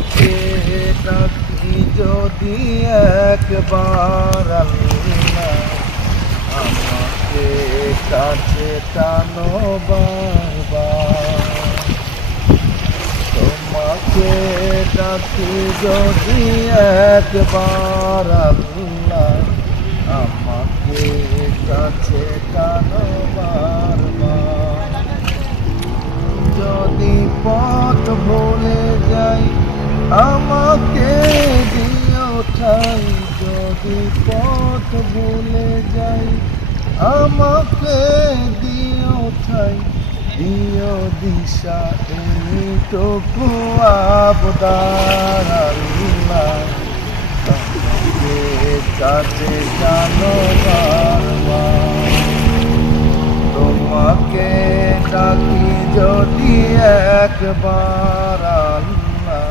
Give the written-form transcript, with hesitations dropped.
তোমাকে ডাকি যদি একবার আল্লাহ, আমাকে কাছে টানো বারবার। তোমাকে ডাকি যদি একবার আল্লাহ, আমাকে কাছে টানো বারবার। যদি পথ ভুলে যাই আমাকে দিও ঠাই, যদি পথ ভুলে যাই আমাকে দিও ঠাই, দিও দিশা এইটুকু আবদার আল্লাহ, তোমাকে কাছে টানো বারবার। তোমাকে ডাকি যদি একবার আল্লাহ,